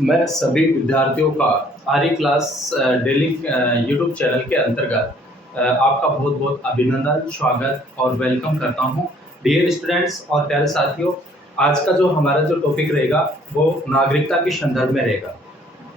मैं सभी विद्यार्थियों का आर्य क्लास डेली यूट्यूब चैनल के अंतर्गत आपका बहुत बहुत अभिनंदन, स्वागत और वेलकम करता हूं। डियर स्टूडेंट्स और प्यारे साथियों, आज का जो हमारा जो टॉपिक रहेगा वो नागरिकता के संदर्भ में रहेगा।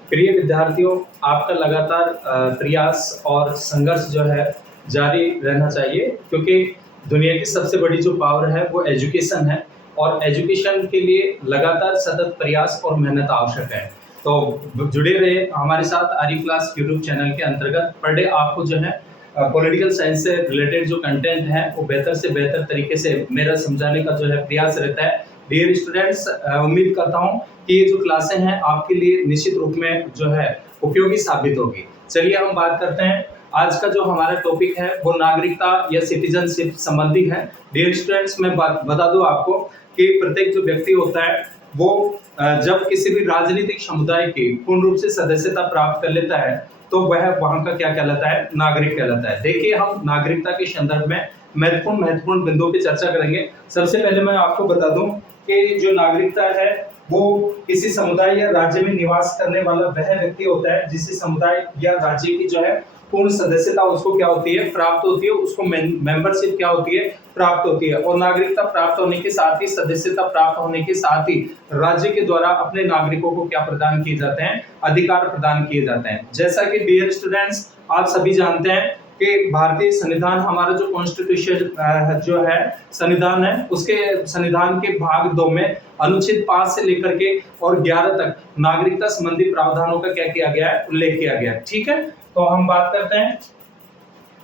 प्रिय विद्यार्थियों, आपका लगातार प्रयास और संघर्ष जो है जारी रहना चाहिए, क्योंकि दुनिया की सबसे बड़ी जो पावर है वो एजुकेशन है और एजुकेशन के लिए लगातार सतत प्रयास और मेहनत आवश्यक है। तो जुड़े रहे हमारे साथ आर्य क्लास यूट्यूब चैनल के अंतर्गत। पर डे आपको जो है पॉलिटिकल साइंस से रिलेटेड जो कंटेंट है वो बेहतर से बेहतर तरीके से मेरा समझाने का जो है प्रयास रहता है। डियर स्टूडेंट्स, उम्मीद करता हूँ कि ये जो क्लासें हैं आपके लिए निश्चित रूप में जो है उपयोगी साबित होगी। चलिए हम बात करते हैं। आज का जो हमारा टॉपिक है वो नागरिकता या सिटीजनशिप संबंधी है। डियर स्टूडेंट्स, मैं बता दूं आपको कि प्रत्येक जो व्यक्ति होता है वो जब किसी भी राजनीतिक समुदाय की पूर्ण रूप से सदस्यता प्राप्त कर लेता है तो वह वहां का क्या कहलाता है? नागरिक कहलाता है। देखिए, हम नागरिकता के संदर्भ में महत्वपूर्ण बिंदुओं की चर्चा करेंगे। सबसे पहले मैं आपको बता दूं कि जो नागरिकता है वो किसी समुदाय या राज्य में निवास करने वाला वह व्यक्ति होता है जिसे समुदाय या राज्य की जो है पूर्ण सदस्यता उसको क्या होती है? प्राप्त होती है। उसको मेंबरशिप क्या होती है? प्राप्त होती है। और नागरिकता प्राप्त होने के साथ ही, सदस्यता प्राप्त होने के साथ ही राज्य के द्वारा अपने नागरिकों को क्या प्रदान किए जाते हैं? अधिकार प्रदान किए जाते हैं। जैसा कि डियर स्टूडेंट्स, आप सभी जानते हैं कि भारतीय संविधान, हमारा जो कॉन्स्टिट्यूशन जो है संविधान है, उसके संविधान के भाग 2 में अनुच्छेद 5 से लेकर के और 11 तक नागरिकता संबंधी प्रावधानों का क्या किया गया है? उल्लेख किया गया है। ठीक है, तो हम बात करते हैं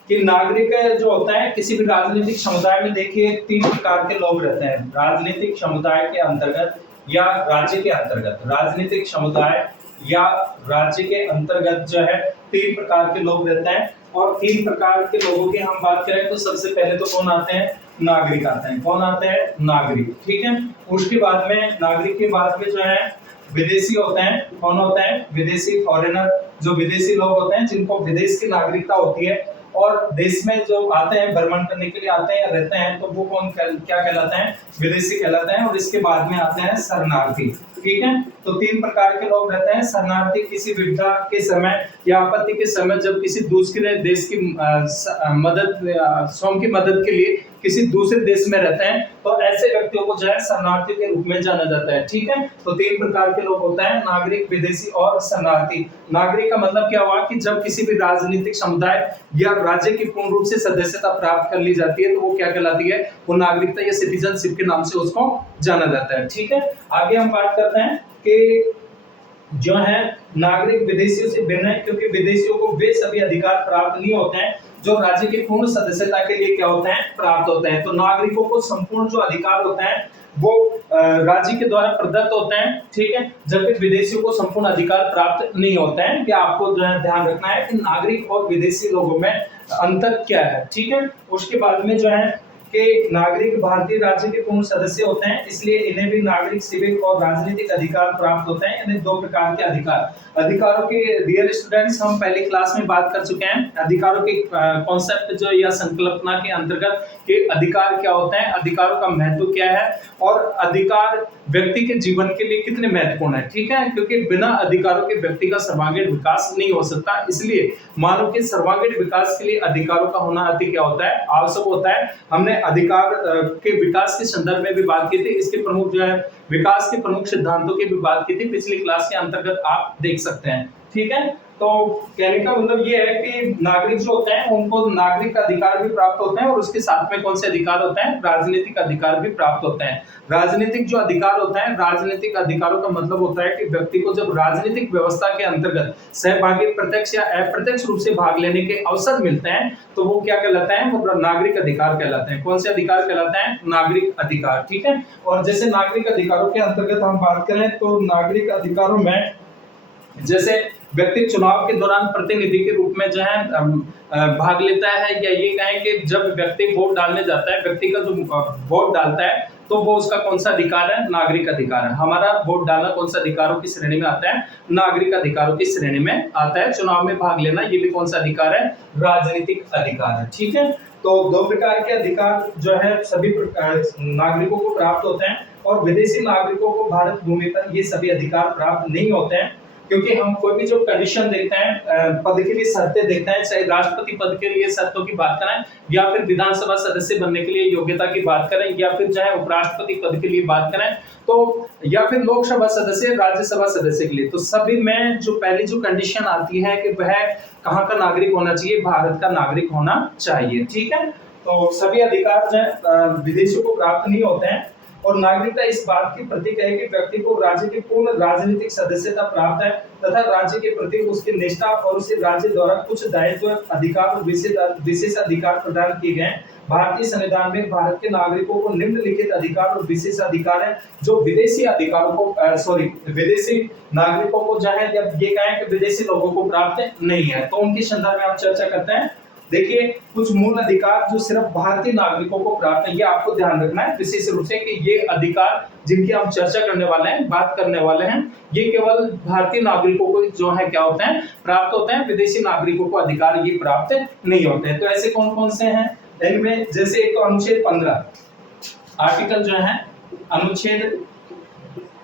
कि नागरिक जो होता है किसी भी राजनीतिक समुदाय में, देखिए 3 प्रकार के लोग रहते हैं राजनीतिक समुदाय के अंतर्गत या राज्य के अंतर्गत। राजनीतिक समुदाय या राज्य के अंतर्गत जो है 3 प्रकार के लोग रहते हैं। और 3 प्रकार के लोगों की हम बात करें तो सबसे पहले तो कौन आते हैं? नागरिक आते हैं। कौन आते हैं? नागरिक। ठीक है, उसके बाद में नागरिक के बाद में जो है विदेशी होते हैं। कौन होते हैं? विदेशी, फॉरेनर। जो विदेशी लोग होते हैं जिनको विदेश की नागरिकता होती है और देश में जो आते हैं, भ्रमण करने के लिए आते हैं या रहते हैं, तो वो क्या कहलाते हैं? विदेशी कहलाते हैं। और इसके बाद में आते हैं शरणार्थी। ठीक है, तो 3 प्रकार के लोग रहते हैं। शरणार्थी किसी विपदा के समय या आपत्ति के समय जब किसी दूसरे देश की स्वयं की मदद के लिए किसी दूसरे देश में रहते हैं तो ऐसे व्यक्तियों को जो है शरणार्थी के रूप में जाना जाता है। ठीक है, तो 3 प्रकार के लोग होते हैं, नागरिक, विदेशी और शरणार्थी। नागरिक का मतलब क्या हुआ कि जब किसी भी राजनीतिक समुदाय या राज्य की पूर्ण रूप से सदस्यता प्राप्त कर ली जाती है तो वो क्या कहलाती है? वो नागरिकता या सिटीजनशिप के नाम से उसको जाना जाता है। ठीक है, आगे हम बात करते हैं कि जो है नागरिक विदेशियों से भिन्न है, क्योंकि विदेशियों को वे सभी अधिकार प्राप्त नहीं होते हैं जो राज्य की पूर्ण सदस्यता के लिए क्या होते हैं? प्राप्त होते हैं। तो नागरिकों को संपूर्ण जो अधिकार होते हैं वो राज्य के द्वारा प्रदत्त होते हैं। ठीक है, जबकि विदेशियों को संपूर्ण अधिकार प्राप्त नहीं होते हैं। क्या आपको जो है ध्यान रखना है कि नागरिक और विदेशी लोगों में अंतर क्या है। ठीक है, उसके बाद में जो है कि नागरिक भारतीय राज्य के पूर्ण सदस्य होते हैं, इसलिए इन्हें भी नागरिक, सिविक और राजनीतिक अधिकार प्राप्त होते हैं। इन्हें 2 प्रकार के अधिकारों के डियर स्टूडेंट्स हम पहली क्लास में बात कर चुके हैं। अधिकारों के कॉन्सेप्ट जो या संकल्पना के अंतर्गत के अधिकार क्या होते हैं, अधिकारों का महत्व क्या है और अधिकार व्यक्ति के जीवन के लिए कितने महत्वपूर्ण है। ठीक है, क्योंकि बिना अधिकारों के व्यक्ति का सर्वांगीण विकास नहीं हो सकता, इसलिए मानव के सर्वांगीण विकास के लिए अधिकारों का होना अति क्या होता है? आवश्यक होता है। हमने अधिकार के विकास के संदर्भ में भी बात की थी। इसके प्रमुख जो है विकास के प्रमुख सिद्धांतों की भी बात की थी पिछली क्लास के अंतर्गत, आप देख सकते हैं। ठीक है, तो कहने का मतलब ये है कि नागरिक जो होते हैं उनको नागरिक अधिकार भी प्राप्त होते हैं और उसके साथ में कौन से अधिकार होते हैं? राजनीतिक अधिकार भी प्राप्त होते हैं। राजनीतिक जो अधिकार होता है, राजनीतिक अधिकारों का मतलब होता है कि व्यक्ति को जब राजनीतिक व्यवस्था के अंतर्गत सहभागी, प्रत्यक्ष या अप्रत्यक्ष रूप से भाग लेने के अवसर मिलते हैं तो वो क्या कहलाते हैं? वो नागरिक अधिकार कहलाते हैं। कौन से अधिकार कहलाते हैं? नागरिक अधिकार। ठीक है, और जैसे नागरिक अधिकारों के अंतर्गत हम बात करें तो नागरिक अधिकारों में जैसे व्यक्ति चुनाव के दौरान प्रतिनिधि के रूप में जो है भाग लेता है, या ये कहें कि जब व्यक्ति वोट डालने जाता है, व्यक्ति का जो वोट डालता है तो वो उसका कौन सा अधिकार है? नागरिक अधिकार है। हमारा वोट डालना कौन सा अधिकारों की श्रेणी में आता है? नागरिक अधिकारों की श्रेणी में आता है। चुनाव में भाग लेना ये भी कौन सा अधिकार है? राजनीतिक अधिकार है। ठीक है, तो 2 प्रकार के अधिकार जो है सभी नागरिकों को प्राप्त होते हैं। और विदेशी नागरिकों को भारत भूमि पर ये सभी अधिकार प्राप्त नहीं होते हैं, क्योंकि हम कोई भी जो कंडीशन देखते हैं, पद के लिए शर्तें देखते हैं, चाहे राष्ट्रपति पद के लिए शर्तों की बात करें या फिर विधानसभा सदस्य बनने के लिए योग्यता की बात करें या फिर चाहे उपराष्ट्रपति पद के लिए बात करें तो या फिर लोकसभा सदस्य, राज्यसभा सदस्य के लिए, तो सभी में जो पहली जो कंडीशन आती है कि वह कहाँ का नागरिक होना चाहिए, भारत का नागरिक होना चाहिए। ठीक है, तो सभी अधिकार जो है विदेशियों को प्राप्त नहीं होते हैं। और नागरिकता इस बात की प्रतीक है कि व्यक्ति को राज्य की पूर्ण राजनीतिक सदस्यता प्राप्त है तथा राज्य के प्रति उसकी निष्ठा और उसे राज्य द्वारा कुछ दायित्व, अधिकार और विशेष अधिकार प्रदान किए गए हैं। भारतीय संविधान में भारत के नागरिकों को निम्नलिखित अधिकार और विशेष अधिकार है जो विदेशी अधिकारों को विदेशी नागरिकों को जो है, जब ये कहें कि विदेशी लोगों को प्राप्त नहीं है, तो उनके संदर्भ में आप चर्चा करते हैं। देखिए, कुछ मूल अधिकार जो सिर्फ भारतीय नागरिकों को प्राप्त है, ये आपको ध्यान रखना है विशेष रूप से कि ये अधिकार जिनकी हम चर्चा करने वाले हैं, बात करने वाले हैं, ये केवल भारतीय नागरिकों को जो है क्या होते हैं, प्राप्त होते हैं। विदेशी नागरिकों को अधिकार ये प्राप्त नहीं होते हैं। तो ऐसे कौन कौन से हैं इनमें, जैसे एक तो अनुच्छेद 15 आर्टिकल जो है, अनुच्छेद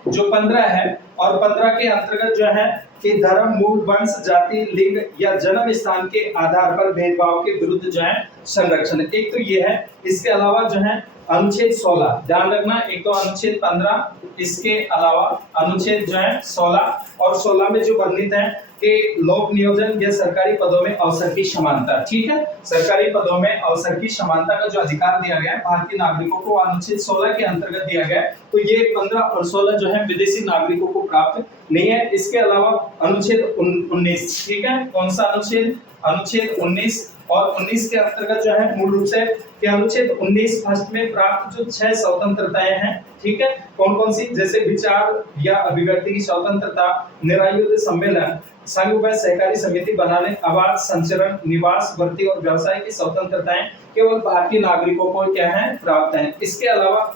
जो 15 है और 15 के अंतर्गत जो है कि धर्म, मूल, वंश, जाति, लिंग या जन्म स्थान के आधार पर भेदभाव के विरुद्ध जो है संरक्षण, एक तो ये है। इसके अलावा जो है अनुच्छेद 16, ध्यान रखना, एक तो अनुच्छेद 15, इसके अलावा अनुच्छेद जो है 16 और 16 में जो वर्णित है कि लोक नियोजन या सरकारी पदों में अवसर की समानता। ठीक है, सरकारी पदों में अवसर की समानता का जो अधिकार दिया गया है भारतीय नागरिकों को अनुच्छेद 16 के अंतर्गत दिया गया है, तो ये 15 और 16 जो है विदेशी नागरिकों को प्राप्त नहीं है। इसके अलावा अनुच्छेद 19, ठीक है, कौन सा अनुच्छेद, अनुच्छेद 19 और 19 के अंतर्गत जो है मूल रूप से कि अनुच्छेद 19 फर्स्ट में प्राप्त जो 6 स्वतंत्रताएं हैं, ठीक है, कौन कौन सी, जैसे विचार या अभिव्यक्ति की स्वतंत्रता, निरायुध सम्मेलन, संघ व सहकारी समिति बनाने, आवास, संचरण, निवास, भर्ती और व्यवसाय की स्वतंत्रताएं केवल भारतीय नागरिकों को क्या है, प्राप्त है। इसके अलावा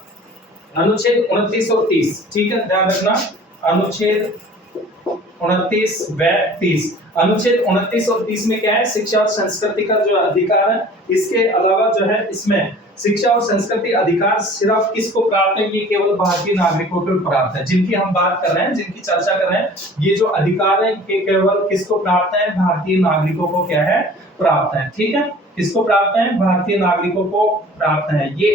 अनुच्छेद 29 और 30, ठीक है, ध्यान रखना, अनुच्छेद 29 व 30, अनुच्छेद 29 और 30 में क्या है, शिक्षा और संस्कृति का जो अधिकार है। इसके अलावा जो है इसमें शिक्षा और संस्कृति अधिकार सिर्फ किसको प्राप्त है, ये केवल भारतीय नागरिकों को प्राप्त है। जिनकी हम बात कर रहे हैं, जिनकी चर्चा कर रहे हैं, ये जो अधिकार है ये केवल किसको प्राप्त है, भारतीय नागरिकों को क्या है, प्राप्त है। ठीक है, किसको प्राप्त है, भारतीय नागरिकों को प्राप्त है। ये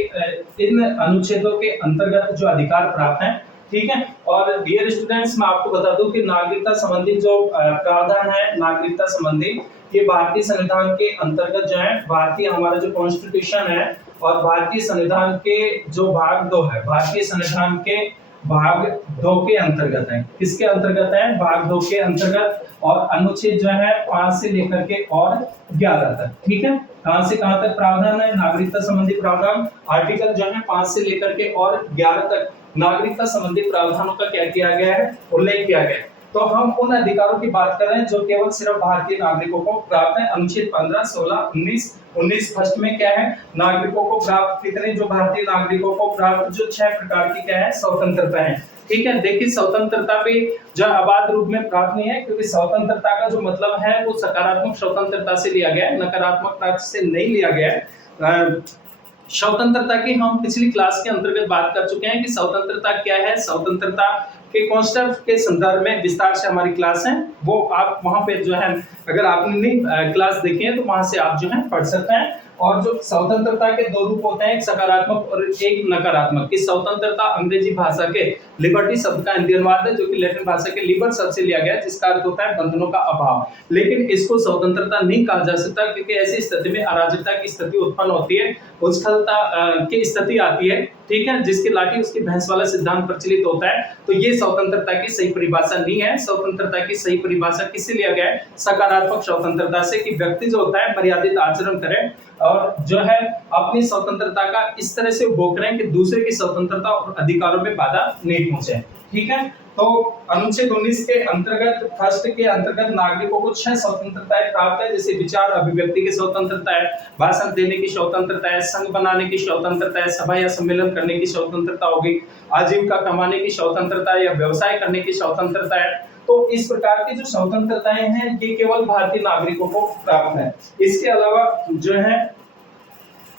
इन अनुच्छेदों के अंतर्गत जो अधिकार प्राप्त है। ठीक है, और डियर स्टूडेंट्स, मैं आपको बता दूं कि नागरिकता संबंधी जो प्रावधान है, नागरिकता संबंधी, ये भारतीय संविधान के अंतर्गत जो है, भारतीय हमारा जो कॉन्स्टिट्यूशन है और भारतीय संविधान के जो भाग 2 है, भारतीय संविधान के भाग 2 के अंतर्गत है। किसके अंतर्गत है, भाग 2 के अंतर्गत, और अनुच्छेद जो है 5 से लेकर के और 11 तक। ठीक है, कहां से कहां तक प्रावधान है, नागरिकता संबंधी प्रावधान, आर्टिकल जो है 5 से लेकर के और 11 तक नागरिकता संबंधी प्रावधानों का क्या किया गया है, उल्लेख किया गया है। तो हम उन अधिकारों की बात कर रहे हैं जो केवल सिर्फ भारतीय नागरिकों को प्राप्त है। अनुच्छेद 15, 16, 19 फर्स्ट में क्या है, नागरिकों को प्राप्त कितने, जो भारतीय नागरिकों को प्राप्त जो 6 प्रकार की क्या है, स्वतंत्रता है। ठीक है, देखिए स्वतंत्रता भी जो अबाध रूप में प्राप्त नहीं है, क्योंकि स्वतंत्रता का जो मतलब है वो सकारात्मक स्वतंत्रता से लिया गया है, नकारात्मकता से नहीं लिया गया है। स्वतंत्रता की हम पिछली क्लास के अंतर्गत बात कर चुके हैं कि स्वतंत्रता क्या है, स्वतंत्रता के कॉन्सेप्ट के संदर्भ में विस्तार से हमारी क्लास है, वो आप वहां पे जो है, अगर आपने नहीं क्लास देखी है तो वहां से आप जो है पढ़ सकते हैं। और जो स्वतंत्रता के 2 रूप होते हैं, एक सकारात्मक और एक नकारात्मक। कि स्वतंत्रता अंग्रेजी भाषा के लिबर्टी शब्द का इंडियन वाद है, जो कि लैटिन भाषा के लिबर शब्द से लिया गया है, जिसका अर्थ होता है बंधनों का अभाव। लेकिन इसको स्वतंत्रता नहीं कहा जा सकता, क्योंकि ऐसी स्थिति में अराजकता की स्थिति उत्पन्न होती है, उछलता की स्थिति आती है। ठीक है, जिसकी लाठी उसकी भैंस वाला सिद्धांत प्रचलित होता है। तो ये स्वतंत्रता की सही परिभाषा नहीं है। स्वतंत्रता की सही परिभाषा किससे लिया गया है, सकारात्मक स्वतंत्रता से, कि व्यक्ति जो होता है मर्यादित आचरण करे और जो है अपनी स्वतंत्रता का इस तरह से उपभोग करें कि दूसरे की स्वतंत्रता और अधिकारों में बाधा नहीं पहुंचे। ठीक है, तो अनुच्छेद 19 के अंतर्गत फर्स्ट के अंतर्गत नागरिकों को 6 स्वतंत्रताएं प्राप्त है, जैसे विचार अभिव्यक्ति की स्वतंत्रता है, भाषण देने की स्वतंत्रता है, संघ बनाने की स्वतंत्रता है, सभा या सम्मेलन करने की स्वतंत्रता होगी, आजीविका कमाने की स्वतंत्रता है या व्यवसाय करने की स्वतंत्रता है। तो इस प्रकार की जो स्वतंत्रताएं हैं ये केवल भारतीय नागरिकों को प्राप्त है। इसके अलावा जो है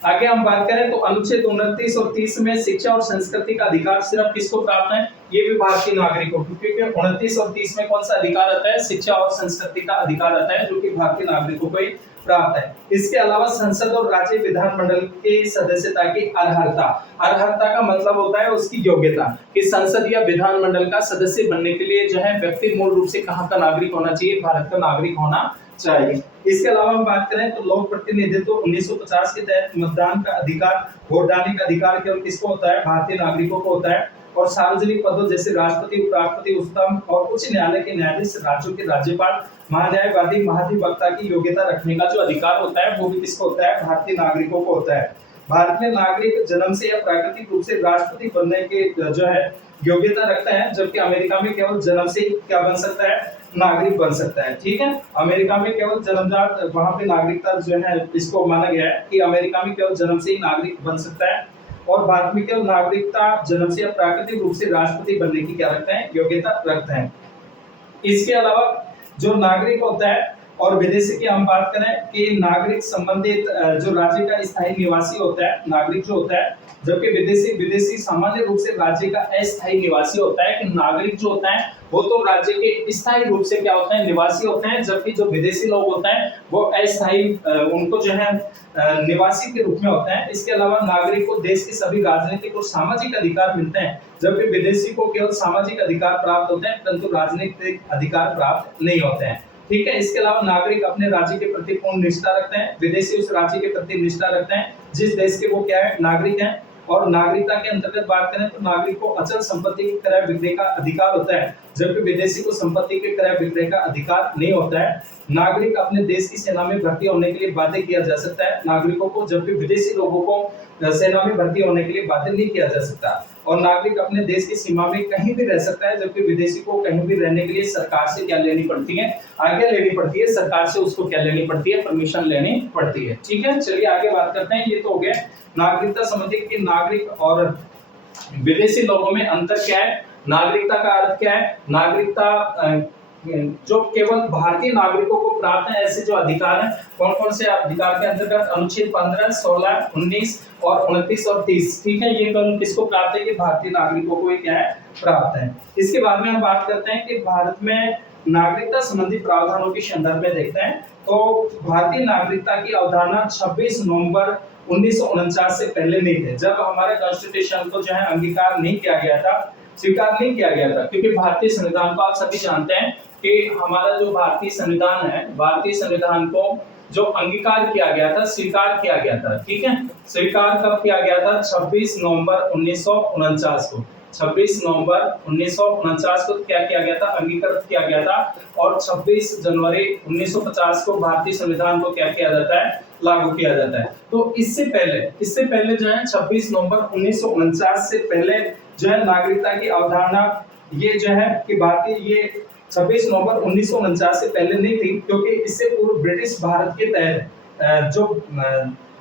आगे हम बात करें तो अनुच्छेद 29 और 30 में शिक्षा और संस्कृति का अधिकार सिर्फ किसको प्राप्त है? ये भी भारतीय नागरिकों को, क्योंकि 29 और 30 में कौन सा अधिकार आता है? शिक्षा और संस्कृति का अधिकार आता है, जो कि भारतीय नागरिकों को ही प्राप्त है। इसके अलावा संसद और राज्य विधानमंडल के सदस्यता की अर्हता, अर्हता का मतलब होता है उसकी योग्यता, कि संसद या विधानमंडल का सदस्य बनने के लिए जो है व्यक्ति मूल रूप से कहाँ का नागरिक होना चाहिए? भारत का नागरिक होना चाहिए। इसके अलावा हम बात करें तो लोक प्रतिनिधित्व 1950 के तहत मतदान का अधिकार, वोट डालने का अधिकार केवल किसको होता है? भारतीय नागरिकों को होता है। और सार्वजनिक पदों जैसे राष्ट्रपति, उपराष्ट्रपति, उच्चतम और उच्च न्यायालय के न्यायाधीश, राज्यों के राज्यपाल, महान्यायवादी, महाधिवक्ता की योग्यता रखने का जो अधिकार होता है वो भी किसको होता है? भारतीय नागरिकों को होता है। भारत में नागरिक जन्म से या प्राकृतिक रूप से राष्ट्रपति बनने के जो है योग्यता रखता है, जबकि अमेरिका में केवल जन्म से क्या बन सकता है? नागरिक बन सकता है। ठीक है, अमेरिका में केवल जन्मजात, वहां पे नागरिकता जो है इसको माना गया है कि अमेरिका में केवल जन्म से ही नागरिक बन सकता है, और भारत में केवल नागरिकता जन्म से या प्राकृतिक रूप से राष्ट्रपति बनने की क्या रखते हैं? योग्यता रखते हैं। इसके अलावा जो नागरिक होता है और विदेशी की हम बात करें कि नागरिक संबंधित जो राज्य का स्थायी निवासी होता है, नागरिक जो होता है, जबकि विदेशी सामान्य रूप से राज्य का अस्थायी निवासी होता है। कि नागरिक जो होता है वो तो राज्य के स्थायी रूप से क्या होता है? निवासी होते हैं, जबकि जो विदेशी लोग होते हैं वो अस्थायी, उनको जो है निवासी के रूप में होते हैं। इसके अलावा नागरिक को देश के सभी राजनीतिक और सामाजिक अधिकार मिलते हैं, जबकि विदेशी को केवल सामाजिक अधिकार प्राप्त होते हैं, परंतु राजनीतिक अधिकार प्राप्त नहीं होते हैं। ठीक है, इसके अलावा नागरिक अपने राज्य के प्रति पूर्ण निष्ठा रखते हैं, विदेशी उस राज्य के प्रति निष्ठा रखते हैं जिस देश के वो क्या है? नागरिक हैं। और नागरिकता के अंतर्गत बात करें तो नागरिक को अचल संपत्ति की क्रय विक्रय का अधिकार होता है, जबकि विदेशी को संपत्ति के क्रय विक्रय का अधिकार नहीं होता है। नागरिक अपने देश की सेना में भर्ती होने के लिए बाध्य किया जा सकता है नागरिकों को, जबकि विदेशी लोगों को सेना में भर्ती होने के लिए बाध्य नहीं किया जा सकता। और नागरिक अपने देश की सीमा में कहीं भी रह सकता है, जबकि विदेशी को कहीं भी रहने के लिए सरकार से क्या लेनी पड़ती है? आज्ञा लेनी पड़ती है, सरकार से उसको क्या लेनी पड़ती है? परमिशन लेनी पड़ती है। ठीक है, चलिए आगे बात करते हैं। ये तो हो गया नागरिकता संबंधी कि नागरिक और विदेशी लोगों में अंतर क्या है। नागरिकता का अर्थ क्या है? नागरिकता जो केवल भारतीय नागरिकों को प्राप्त है ऐसे जो अधिकार हैं, कौन कौन से अधिकार के अंतर्गत? अनुच्छेद 15, 16, 19 और 29 और 30। ठीक है, ये कौन किसको प्राप्त है? कि भारतीय नागरिकों को क्या है? प्राप्त है। इसके बाद में हम बात करते हैं कि भारत में नागरिकता संबंधी प्रावधानों के संदर्भ में देखते हैं तो भारतीय नागरिकता की अवधारणा 26 नवंबर 1949 से पहले नहीं थे, जब हमारे कॉन्स्टिट्यूशन को जो है अंगीकार नहीं किया गया था, स्वीकार नहीं किया गया था। क्योंकि भारतीय संविधान को आप सभी जानते हैं कि हमारा जो भारतीय संविधान है, भारतीय संविधान को जो अंगीकार किया गया था, स्वीकार किया गया था। ठीक है, स्वीकार कब किया गया था? 26 नवंबर 1949 को। 26 नवंबर 1949 को क्या किया गया था? अंगीकृत किया गया था। और 26 जनवरी 1950 को भारतीय संविधान को क्या किया जाता है? लागू किया जाता है। तो इससे पहले जो है 26 नवंबर 1949 से पहले जो है नागरिकता की अवधारणा ये जो है कि भारतीय ये 26 नवंबर 1949 से पहले नहीं थी, क्योंकि इससे पूर्व ब्रिटिश भारत के तहत जो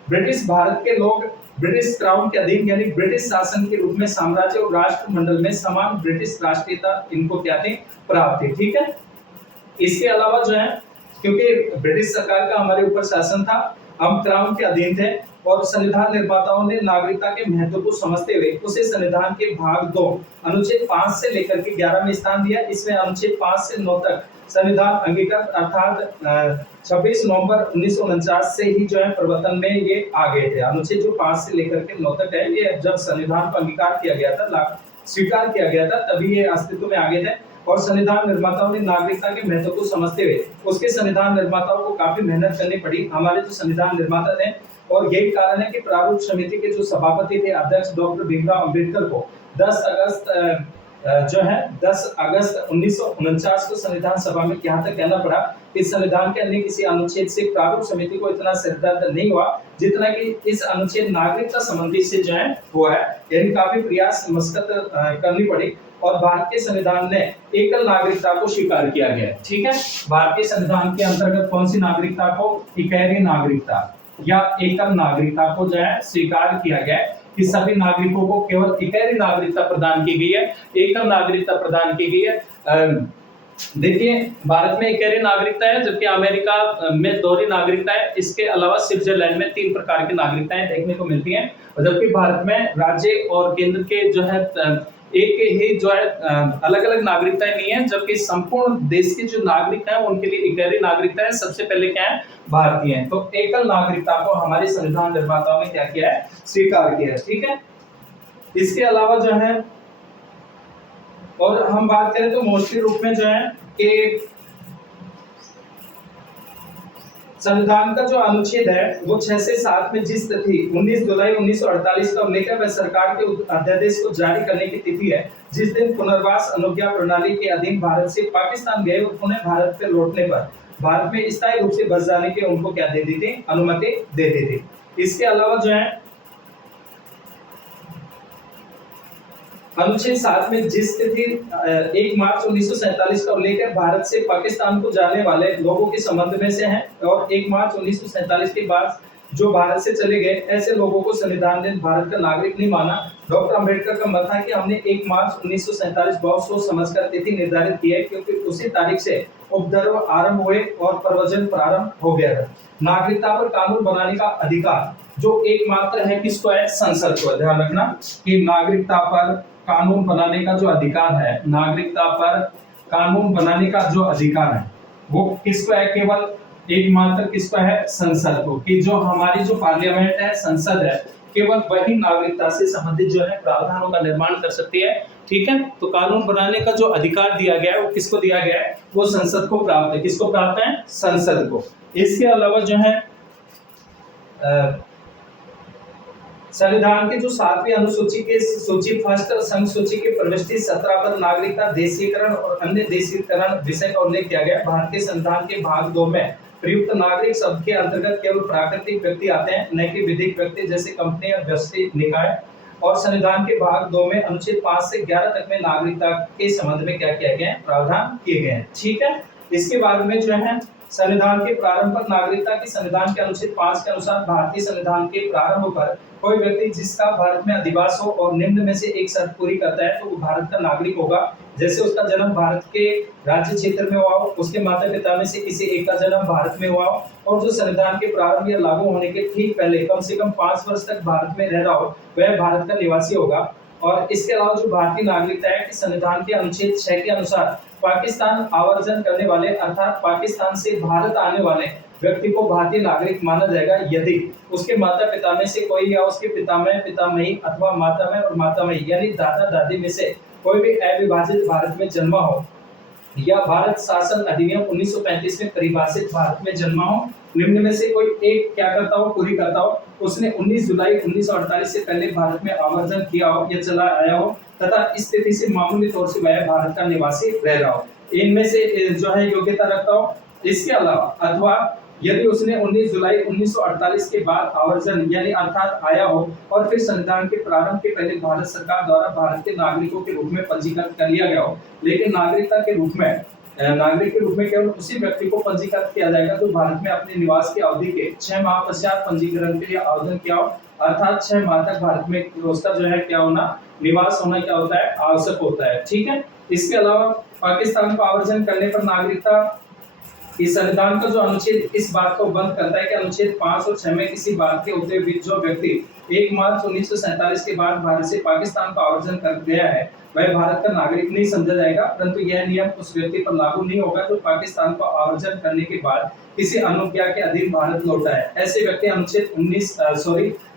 ब्रिटिश भारत के लोग ब्रिटिश क्राउन के अधीन यानी ब्रिटिश शासन के रूप में साम्राज्य और राष्ट्रमंडल में समान ब्रिटिश राष्ट्रीयता इनको क्या थी? प्राप्त थी। ठीक है, इसके अलावा जो है क्योंकि ब्रिटिश सरकार का हमारे ऊपर शासन था, हम क्राउन के अधीन थे, और संविधान निर्माताओं ने नागरिकता के महत्व को समझते हुए उसे संविधान के भाग 2 अनुच्छेद 5 से लेकर के 11 में स्थान दिया। इसमें अनुच्छेद 5 से 9 तक संविधान अंगीकृत अर्थात 26 नवंबर 1949 से ही जो है प्रवर्तन में ये आ गए थे। अनुच्छेद जो 5 से लेकर के 9 तक है, ये जब संविधान को अंगीकार किया गया था, स्वीकार किया गया था, तभी ये अस्तित्व में आ गए थे। और संविधान निर्माताओं ने नागरिकता के महत्व को समझते हुए उसके संविधान निर्माताओं को काफी मेहनत करनी पड़ी, हमारे जो संविधान निर्माता थे। और यही कारण है कि प्रारूप समिति के जो सभापति थे अध्यक्ष डॉक्टर भीमराव अंबेडकर को 10 अगस्त 1949 को संविधान सभा में यहाँ तक कहना पड़ा कि संविधान के अन्य किसी अनुच्छेद से प्रारूप समिति को इतना सिरदर्द नहीं हुआ जितना कि इस अनुच्छेद नागरिकता संबंधी से जो है हुआ है। यानी काफी प्रयास मशक्कत करनी पड़ी और भारतीय संविधान ने एकल नागरिकता को स्वीकार किया गया। ठीक है, भारतीय संविधान के अंतर्गत कौन सी नागरिकता को? इकहरी नागरिकता या एकल नागरिकता को जो है स्वीकार किया गया कि सभी नागरिकों को केवल इकहरी नागरिकता प्रदान की गई है, एकल नागरिकता प्रदान की गई है। देखिए, भारत में इकहरी नागरिकता है, जबकि अमेरिका में दोहरी नागरिकता है। इसके अलावा स्विट्जरलैंड में 3 प्रकार की नागरिकताएं देखने को मिलती हैं। और जबकि भारत में राज्य और केंद्र के जो है एक ही जो है अलग-अलग नागरिकताएं नहीं है, जबकि संपूर्ण देश के जो नागरिक हैं उनके लिए इकहरी नागरिकता है। सबसे पहले क्या है? भारतीय है। तो एकल नागरिकता को हमारे संविधान निर्माताओं ने क्या किया है? स्वीकार किया है। ठीक है? इसके अलावा जो है और हम बात करें तो मोस्टली रूप में जो है कि संविधान का जो अनुच्छेद है वो 6 से 7 में जिस तिथि 19 जुलाई 1948 का उल्लेख है, वह सरकार के अध्यादेश को जारी करने की तिथि है, जिस दिन पुनर्वास अनुज्ञा प्रणाली के अधीन भारत से पाकिस्तान गए और उन्हें भारत पे लौटने पर भारत में स्थायी रूप से बस जाने की उनको क्या दे दी थी? अनुमति दे दी थी। इसके अलावा जो है अनुच्छेद 7 में जिस तिथि 1 मार्च 1947 का उल्लेख है, भारत से पाकिस्तान को जाने वाले लोगों के संबंध में से है, और 1 मार्च 1947 के बाद जो भारत से चले गए ऐसे लोगों को संविधान ने भारत का नागरिक नहीं माना। डॉक्टर अंबेडकर का मत था कि हमने 1 मार्च 1947 बहुत सोच समझकर तिथि निर्धारित की है, क्योंकि उसी तारीख से उपद्रव आरंभ हुए और प्रवचन प्रारंभ हो गया था। नागरिकता पर कानून बनाने का अधिकार जो एकमात्र है किसको है? संसद को। ध्यान रखना कि नागरिकता पर कानून बनाने का जो अधिकार है, नागरिकता पर कानून बनाने का जो अधिकार है वो किसको है? केवल एकमात्र किसको है? संसद को। कि जो हमारी जो पार्लियामेंट है, संसद है, केवल वही नागरिकता से संबंधित जो है प्रावधानों का निर्माण कर सकती है। ठीक है? तो कानून बनाने का जो अधिकार दिया गया है वो किसको दिया गया है? वो संसद को प्राप्त है। किसको प्राप्त है? संसद को। इसके अलावा जो है संविधान के जो 7वीं अनुसूची के सूची फर्स्ट संघ सूची के प्रविष्टि 17 पर नागरिकता देशीकरण और अन्य देशीकरण विषय का उल्लेख किया गया है। भारतीय संविधान के भाग 2 में प्रयुक्त नागरिक शब्द के अंतर्गत केवल प्राकृतिक व्यक्ति आते हैं, न कि विधिक व्यक्ति जैसे कंपनी और व्यष्टि निकाय। और संविधान के भाग 2 में अनुच्छेद 5 से 11 तक में नागरिकता के संबंध में क्या किया गया है? प्रावधान किए गए हैं। ठीक है? इसके बाद में जो है संविधान के प्रारंभ पर नागरिकता की संविधान के अनुच्छेद 5 के अनुसार भारतीय संविधान के प्रारंभ पर कोई व्यक्ति जिसका भारत में अधिवास हो और निम्न में से एक शर्त पूरी करता है तो वो भारत का नागरिक होगा। जैसे उसका जन्म भारत के राज्य क्षेत्र में हुआ हो, उसके माता पिता में से किसी एक का जन्म भारत में हुआ हो, और जो संविधान के प्रारंभ या लागू होने के ठीक पहले कम से कम 5 वर्ष तक भारत में रह रहा हो, वह भारत का निवासी होगा। और इसके अलावा जो भारतीय नागरिकता है कि संविधान के अनुच्छेद 6 के अनुसार पाकिस्तान आवर्जन करने वाले अर्थात पाकिस्तान से भारत आने वाले व्यक्ति को भारतीय नागरिक माना जाएगा यदि उसके माता पिता में से कोई या उसके पिता में पितामही अथवा माता में और मातामही यानी दादा दादी में से कोई भी अविभाजित भारत में जन्मा हो, या भारत शासन अधिनियम 1935 में परिभाषित भारत में जन्मा हो। निम्न में से कोई एक क्या करता हो? पूरी करता हो। उसने 19 जुलाई 1948 से पहले भारत में आवर्जन किया हो या चला आया हो तथा इस स्थिति से मामूली तौर से वह भारत का निवासी रह रहा हो, इनमें से जो है योग्यता रखता हो। इसके अलावा अथवा यदि उसने 19 जुलाई 1948 के बाद आवर्जन यानी अर्थात आया हो और फिर संविधान के प्रारंभ के पहले भारत सरकार द्वारा भारत के नागरिकों के रूप में पंजीकृत कर लिया गया हो, लेकिन नागरिकता के रूप में नागरिक के रूप में केवल उसी व्यक्ति को पंजीकृत किया जाएगा जो भारत में अपने निवास की अवधि के 6 माह पश्चात पंजीकरण के लिए आवेदन किया हो, अर्थात 6 माह तक भारत में उसका जो है क्या होना, निवास होना क्या होता है? आवश्यक होता है। ठीक है? इसके अलावा पाकिस्तान को आवर्जन करने पर नागरिकता इस संविधान का जो अनुच्छेद इस बात को बंद करता है कि अनुच्छेद 5 और 6 में किसी बात के होते हुए जो व्यक्ति 1 मार्च 1947 के बाद भारत से पाकिस्तान को आवर्जन कर गया है वह भारत का नागरिक नहीं समझा जाएगा, परंतु यह नियम उस व्यक्ति पर लागू नहीं होगा जो पाकिस्तान को आवर्जन करने के बाद किसी अनुज्ञा के अधीन भारत लौटा है। ऐसे व्यक्ति अनुच्छेद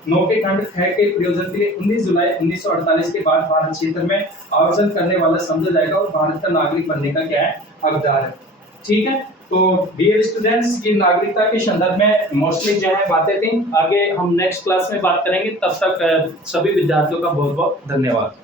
9 के खंड 6 के प्रयोजन के लिए 19 जुलाई 1948 के बाद भारत क्षेत्र में आवर्जन करने वाला समझा जाएगा और भारत का नागरिक बनने का क्या है? हकदार है। ठीक है? तो डियर स्टूडेंट्स, की नागरिकता के संदर्भ में मोस्टली जो है बातें थी। आगे हम नेक्स्ट क्लास में बात करेंगे। तब तक सभी विद्यार्थियों का बहुत बहुत धन्यवाद।